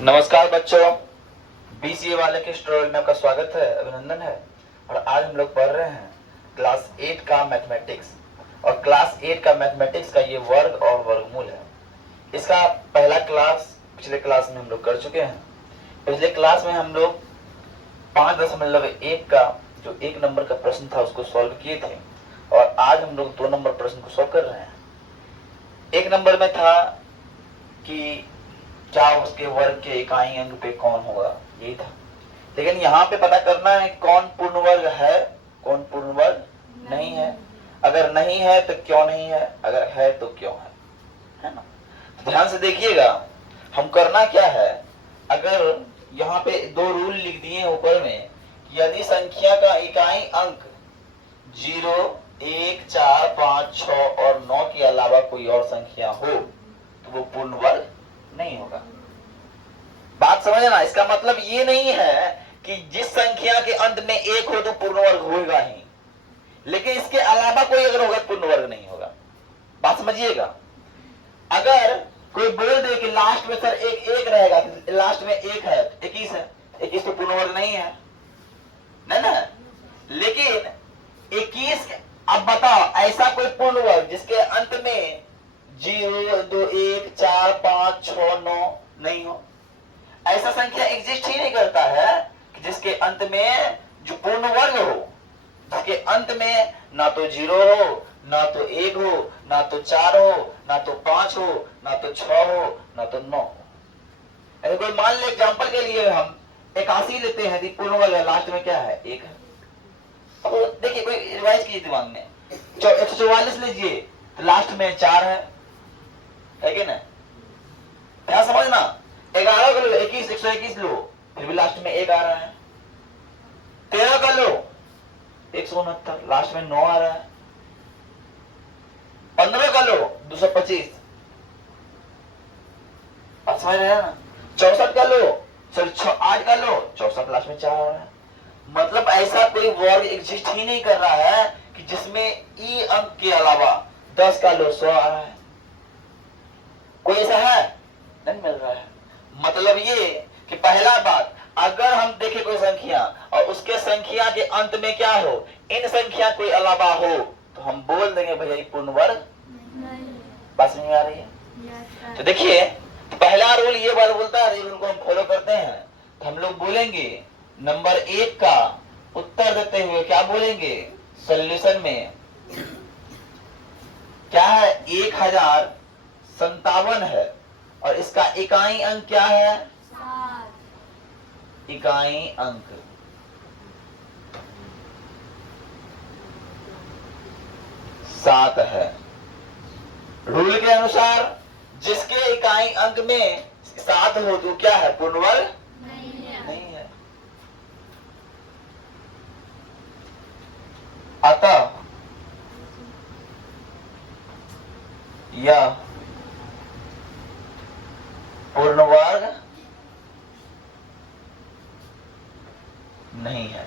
नमस्कार बच्चों, बीसीए वाले के ट्यूटोरियल में आपका स्वागत है, अभिनंदन है। और आज हम लोग पढ़ रहे हैं क्लास 8 का मैथमेटिक्स। और क्लास 8 का मैथमेटिक्स का ये वर्ग और वर्गमूल है। इसका पहला क्लास पिछले क्लास में हम लोग कर चुके हैं। पिछले क्लास में हम लोग 5.1 का जो 1 नंबर का प्रश्न था उसको सॉल्व किए थे। और आज हम लोग 2 नंबर प्रश्न को सॉल्व कर रहे हैं। 1 नंबर में था कि क्या उसके वर्ग के इकाई अंक पे कौन होगा, यही था। लेकिन यहाँ पे पता करना है कौन पूर्ण वर्ग है, कौन पूर्ण वर्ग नहीं है। अगर नहीं है तो क्यों नहीं है, अगर है तो क्यों है ना। तो ध्यान से देखिएगा, हम करना क्या है। अगर यहाँ पे 2 रूल लिख दिए ऊपर में, यदि संख्या का इकाई अंक 0, 1, 4, 5, 6 और 9 के अलावा कोई और संख्या हो तो वो पूर्ण वर्ग नहीं होगा। बात समझना, इसका मतलब ये नहीं है कि जिस संख्या के अंत में 1 हो तो पूर्ण वर्ग होगा ही, लेकिन इसके अलावा कोई अगर होगा पूर्ण वर्ग नहीं होगा। बात समझिएगा। अगर कोई बोल दे कि लास्ट में सर एक रहेगा, लास्ट में 1 है, 21 है, 21 तो पूर्ण वर्ग नहीं है ना। लेकिन 21, अब बताओ ऐसा कोई पूर्ण वर्ग जिसके अंत में 0, 2, 1, 4, 5, 6, 9 नहीं हो। ऐसा संख्या एग्जिस्ट ही नहीं करता है कि जिसके अंत में जो पूर्ण वर्ग हो, जिसके अंत में ना तो 0 हो, ना तो 1 हो, ना तो 4 हो, ना तो 5 हो, ना तो 6 हो, ना तो 9 हो। अरे कोई मान ले एग्जांपल के लिए हम 81 लेते हैं, पूर्ण वर्ग है, लास्ट में क्या है 1 है। अब देखिए, कोई रिवाइज कीजिए दिमाग में। 144 लीजिए तो लास्ट में 4 है कि नहीं। क्या समझना, 11 का लो, 21, 121 लो, फिर भी लास्ट में 1 आ रहा है। 13 का लो, 169, लास्ट में 9 आ रहा है। 15 का लो, 225, आप समझ रहे हैं ना। 64 का लो, सॉरी 8 का लो, 64, लास्ट में 4 आ रहा है। मतलब ऐसा कोई वर्ग एग्जिस्ट ही नहीं कर रहा है कि जिसमें ई अंक के अलावा 10 का लो 100 आ रहा है। कोई ऐसा है नहीं मिल रहा है। मतलब ये कि पहला बात, अगर हम देखें कोई संख्या और उसके संख्या के अंत में क्या हो, इन संख्या कोई अलावा हो, तो हम बोल देंगे भैया ये पूर्ण वर्ग नहीं। बात समझ में आ रही है। तो देखिए, पहला रूल ये बात बोलता है, रूल को हम फॉलो करते हैं। तो हम लोग बोलेंगे नंबर 1 का उत्तर देते हुए क्या बोलेंगे, सॉल्यूशन में क्या है, 1057 है। और इसका इकाई अंक क्या है, 7। इकाई अंक 7 है। रूल के अनुसार जिसके इकाई अंक में 7 हो तो क्या है, पूर्ण वर्ग नहीं है। अतः यह पूर्ण वर्ग नहीं है।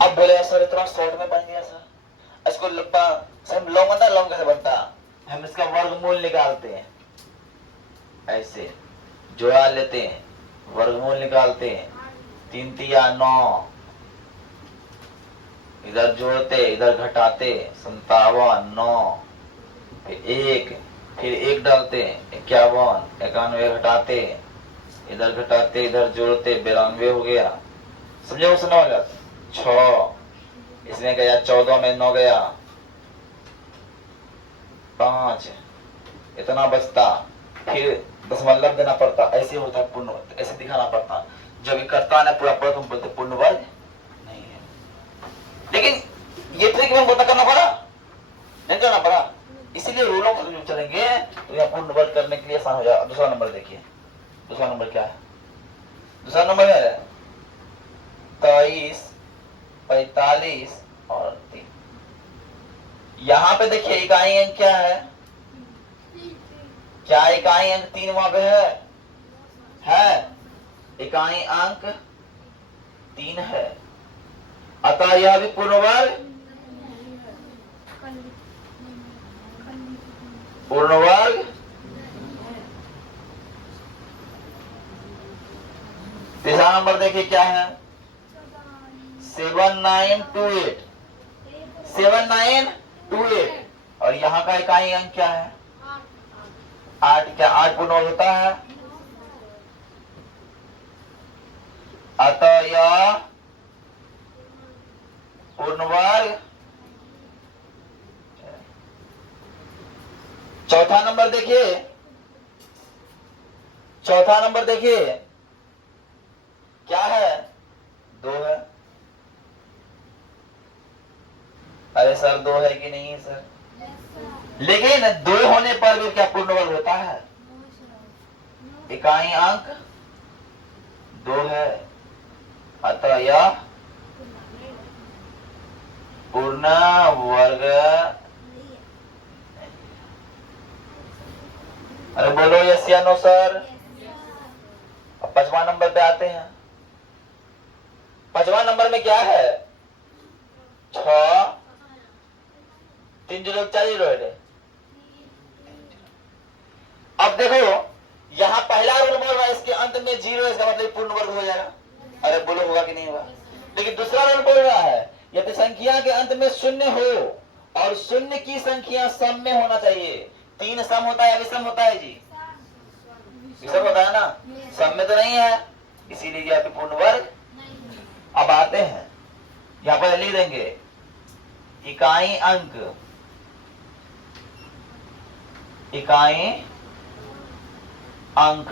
अब बोले सर इतना शॉर्ट में बन गया सर, इसको लगता सर लॉन्ग बनता, लॉन्ग कैसे बनता, हम इसका वर्गमूल निकालते हैं, ऐसे जोड़ा लेते हैं, वर्गमूल निकालते हैं, 3 तिया 9, इधर जोड़ते इधर घटाते, 57, 9, फिर 1 डालते, 51, 91 घटाते, इधर घटाते इधर जोड़ते 92 हो गया। समझे वो सुना होगा। 6 इसमें गया, 14 में 9 गया, 5 इतना बचता, फिर दशमलव देना पड़ता, ऐसे होता है पूर्ण, ऐसे दिखाना पड़ता। जब करता है पूरा पढ़, तुम बोलते पूर्ण वर्ग नहीं है। लेकिन ये ट्रिक में पता करना पड़ा, नहीं करना पड़ा, इसीलिए रूलों पर चलेंगे तो यह पूर्ण वर्ग करने के लिए आसान हो जाएगा। दूसरा नंबर देखिए, दूसरा नंबर क्या है, दूसरा नंबर है 23, 45 और 3। यहां पे देखिए इकाई अंक क्या है, क्या इकाई अंक 3 वहां पे है? इकाई अंक 3 है, अतः यह भी पूर्ण वर्ग पूर्ण वर्ग। तीसरा नंबर देखिए क्या है, 7928, 7928। और यहाँ का इकाई अंक क्या है, 8। क्या 8 पूर्ण वर्ग होता है? अतः यह पूर्ण वर्ग। चौथा नंबर देखिए, चौथा नंबर देखिए क्या है, 2 है। अरे सर 2 है कि नहीं है सर? लेकिन 2 होने पर भी क्या पूर्ण वर्ग होता है? इकाई अंक 2 है, अतः यह पूर्ण वर्ग। अरे बोलो यस या नो सर? अब 5वां नंबर पे आते हैं। 5वां नंबर में क्या है, 6 3 0 4 0 है। अब देखो यहाँ पहला रूल बोल रहा है इसके अंत में 0, इसका मतलब पूर्ण वर्ग हो जाएगा। अरे बोलो होगा कि नहीं होगा? लेकिन दूसरा रूल बोल रहा है यदि संख्या के अंत में 0 हो और 0 की संख्या सम में होना चाहिए। 3 सम होता है या विषम होता है जी? विषम होता है ना, सम में तो नहीं है, इसीलिए यहाँ पे पूर्ण वर्ग। अब आते हैं यहाँ पर लिख देंगे इकाई अंक, इकाई अंक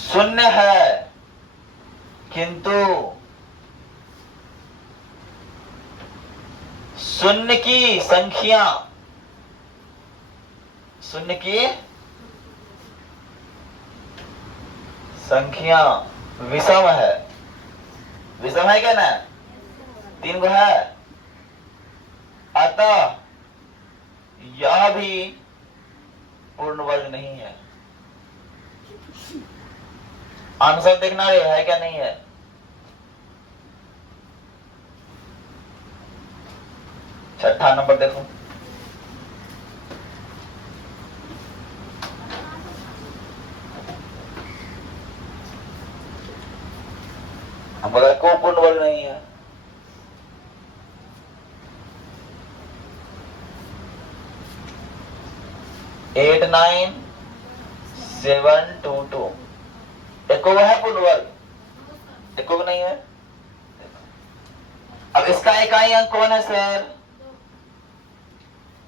0 है किंतु 0 की संख्या, 0 की संख्या विषम है। विषम है क्या ना? 3 को है, अतः यह भी पूर्ण वर्ग नहीं है। आंसर देखना है क्या नहीं है? छठा नंबर देखो, हम बोला को पूर्ण वर्ग नहीं है। एट 9 7 2 2 एको है पूर्ण वर्ग? एको नहीं है। अब इसका इकाई अंक कौन है सर?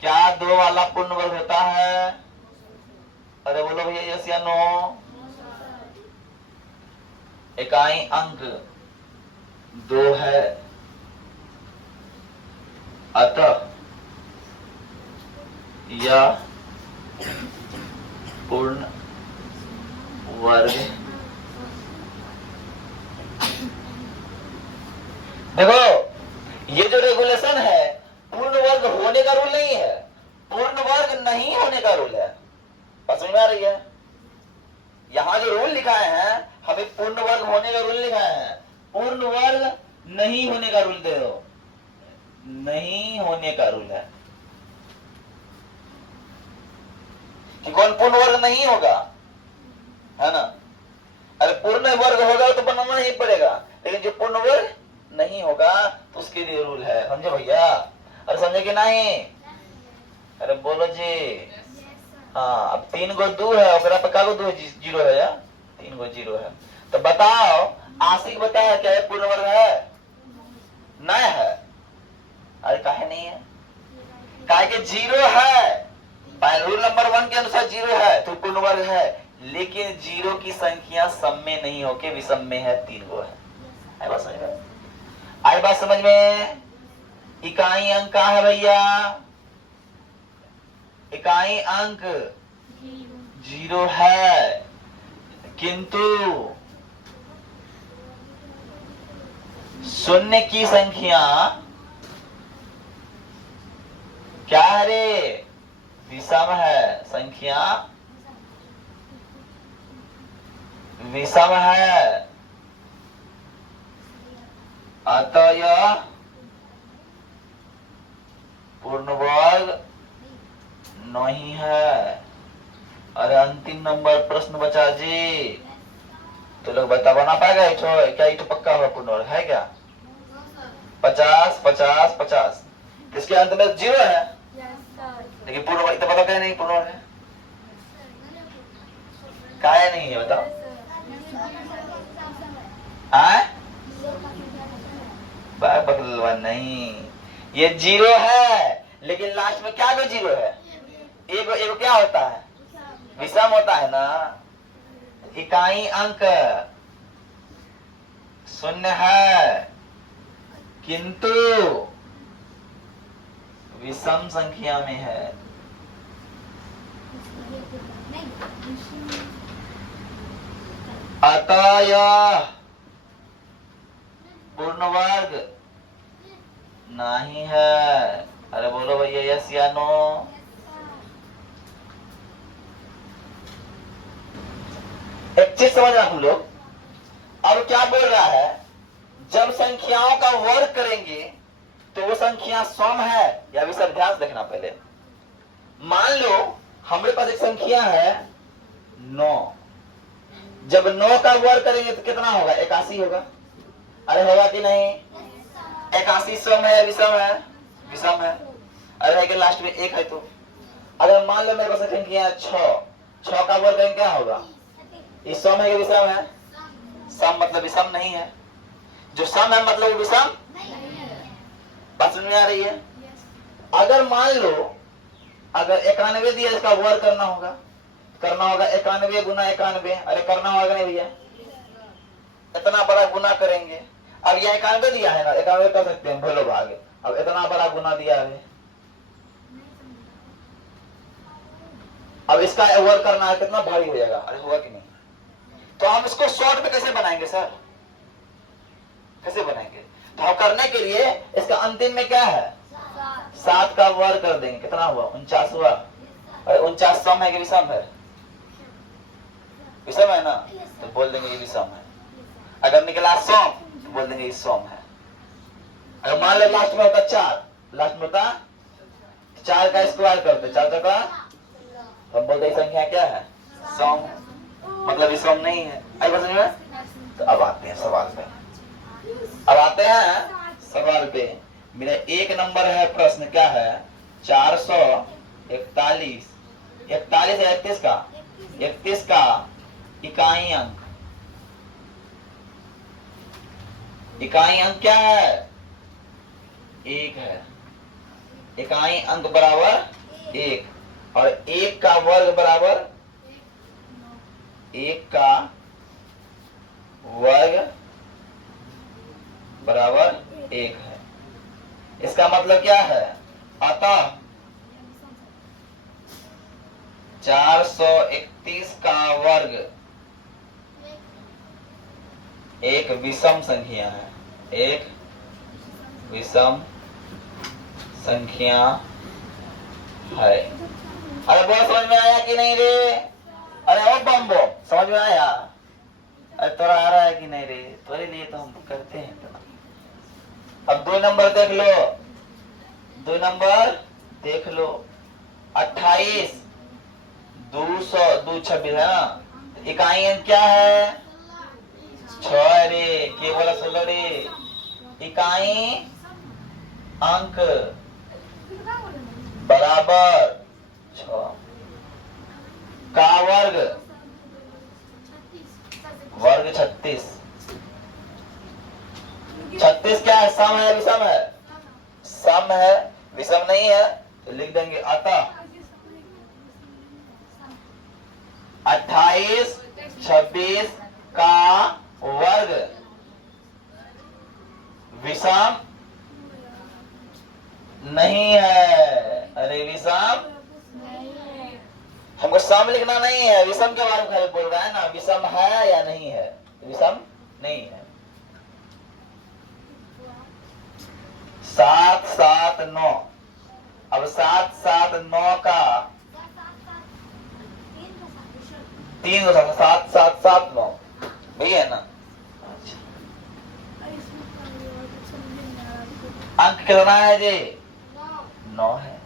क्या 2 वाला पूर्ण वर्ग होता है? अरे बोलो भैया यस या नो? इकाई अंक 2 है, अतः यह पूर्ण वर्ग। देखो ये जो रेगुलेशन है पूर्ण वर्ग होने का रूल नहीं है, पूर्ण वर्ग नहीं होने का रूल है। बात समझ में आ रही है? यहाँ जो रूल लिखाए हैं हमें पूर्ण वर्ग होने का रूल लिखाए हैं, पूर्ण वर्ग नहीं होने का रूल दे दो, नहीं होने का रूल है कि कौन पूर्ण वर्ग नहीं होगा, है ना? अरे पूर्ण वर्ग होगा तो बनाना ही पड़ेगा, लेकिन जो पूर्ण वर्ग नहीं होगा तो उसके लिए रूल है। समझे भैया? अरे समझे कि नहीं? अरे बोलो जी। हाँ, अब 3 को 2 है और का 2 0 है या 3 को 0 है, तो बताओ आशिक बताया क्या है पूर्ण वर्ग है? नहीं है। अरे काहे नहीं है? काहे के 0 है, रूल नंबर 1 के अनुसार 0 है तो पूर्ण वर्ग है, लेकिन 0 की संख्या सम में नहीं होके विषम में है, 3 को है। आई बात समझ में? आई बात समझ में? इकाई अंक क्या है भैया? इकाई अंक 0 है किंतु 0 की संख्या क्या है रे? विषम है, संख्या विषम है, अतः यह पूर्ण वर्ग 9 ही है। अरे अंतिम नंबर प्रश्न बचा जी। तो लोग बना पाएगा क्या? ये तो पक्का होगा पूर्ण वर्ग है क्या? 50 50 50। इसके अंत में 0 है, लेकिन पूर्ण वर्ग तो पता क्या नहीं पूर्ण वर्ग है? क्या नहीं है बताओ? बकलवा नहीं, ये 0 है, लेकिन लास्ट में क्या 0 है? एगो क्या होता है? विषम होता है ना। इकाई अंक 0 है, किंतु विषम संख्या में है। अतः यह पूर्ण वर्ग नहीं है। अरे बोलो भैया यस या नो? एक चीज समझ रहा हम लोग, अब क्या बोल रहा है? जब संख्याओं का वर्ग करेंगे तो वो संख्या सम है या विषम? ध्यान से देखना पहले। मान लो हमारे पास एक संख्या है 9। जब 9 का वर्ग करेंगे तो कितना होगा? 81 होगा। अरे होगा कि नहीं? 81 सम है या विषम है? विषम है। अरे है लास्ट में 1 है तो। अगर मान लो मेरे पास संख्या है 6 का वर्ग करेंगे क्या होगा? ये सम है या विषम है? सम मतलब विषम नहीं है। जो सम है मतलब वो विषम बात समझ में आ रही है? अगर मान लो अगर 91 दिया, इसका वर्ग करना होगा 91 गुना 91। अरे करना होगा नहीं भैया? इतना बड़ा गुना करेंगे। अब यह 91 दिया है ना, 91 कर सकते हैं भोलो भाग। अब इतना बड़ा गुना दिया है, अब इसका वर्ग करना है, कितना भारी हो जाएगा? अरे होगा कि नहीं? तो हम इसको शॉर्ट में कैसे बनाएंगे सर? कैसे बनाएंगे? तो हम करने के लिए इसका अंतिम में क्या है? 7 का वर्ग कर देंगे। कितना हुआ? 49 हुआ। अरे 49 सम है कि विषम है? विषम है ना, तो बोल देंगे ये विषम है। अगर निकला सम तो बोल देंगे ये सम है। अगर मान लो लास्ट में होता 4, लास्ट में होता 4 का स्क्वायर करते 4 का, तो हम बोलते संख्या क्या है? सम है, मतलब विषम नहीं है। आई बात समझ में? तो अब आते हैं सवाल पे। मेरा 1 नंबर है प्रश्न क्या है? 441 41 है 31 का इकाई अंक क्या है? 1 है। इकाई अंक बराबर 1 और 1 का वर्ग बराबर 1 का वर्ग बराबर 1 है। इसका मतलब क्या है? अतः 431 का वर्ग एक विषम संख्या है। एक विषम संख्या है। अरे बोल समझ में आया कि नहीं रे? अरे ओ बम्बो समझ में आया? अरे तोरा आ रहा है कि नहीं रे? तोरे लिए तो हम करते हैं। अब 2 नंबर देख लो, 2 नंबर देख लो। 28 200 226 है ना। इकाई अंक क्या है? 6 रे। के बोला 16 रे। इकाई अंक बराबर 6 का वर्ग 36। 36 क्या है? सम है विषम है? सम है, विषम नहीं है। तो लिख देंगे अतः 28 26 का वर्ग विषम नहीं है। अरे विषम हमको सम लिखना नहीं है, विषम के बारे में बोल रहा है ना। विषम है या नहीं है? विषम नहीं है। 7 7 9। अब 7 7 9 का 3 7 7 7 9 वही है ना। अंक कितना है जी? 9 है।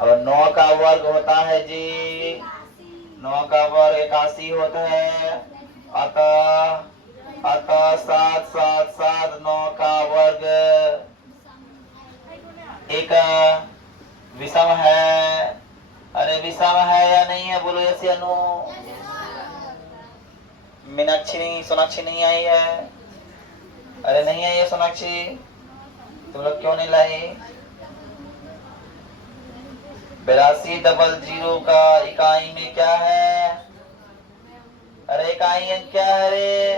अब 9 का वर्ग होता है जी 9 का वर्ग 81 होता है। अतः 7 7 7 9 का वर्ग एक विषम है। अरे विषम है या नहीं है, बोलो यस या नो। मीनाक्षी नहीं, सोनाक्षी नहीं आई है। अरे नहीं आई है सोनाक्षी, तुम लोग क्यों नहीं लाई? 8200 का इकाई में क्या है? अरे इकाई अंक क्या है रे?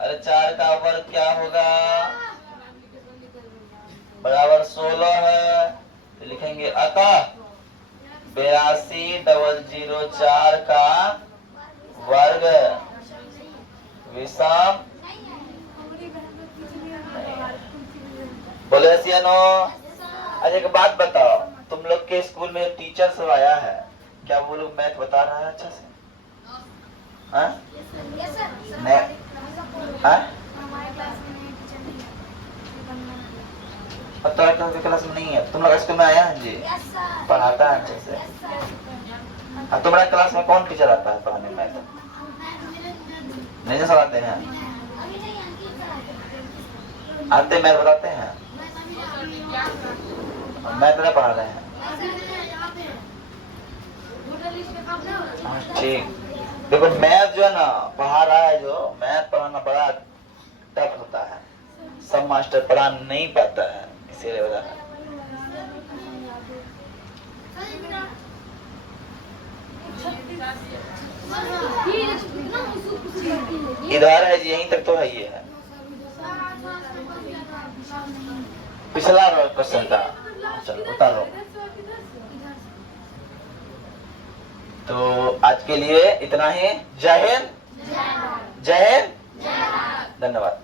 अरे 4 का वर्ग क्या होगा? बराबर 16 है। तो लिखेंगे अतः 82,004 का वर्ग विषम। बोले ऐसी नो। अच्छा एक बात बताओ, तुम लोग के स्कूल में टीचर सब आया है, क्या वो लोग मैथ बता रहा है अच्छा से? हाँ? तुम्हारे क्लास में नहीं है? तुम लोग स्कूल में आया है जी? पढ़ाता है अच्छे से? हाँ, तुम्हारे क्लास में कौन टीचर आता है पढ़ाने में? मैथ नहीं समझाते हैं? आते मैथ बताते हैं? मैथ नहीं पढ़ा रहे हैं? ठीक। देखो मैथ जो है ना पढ़ा रहा है, जो मैथ पढ़ाना बड़ा टफ होता है, सब मास्टर पढ़ा नहीं पाता है, इसीलिए बता रहा है। इधर है जी, यहीं तक तो है, ये है पिछला क्वेश्चन था। चलो बता लो। तो आज के लिए इतना ही। जय हिंद, जय हिंद, धन्यवाद।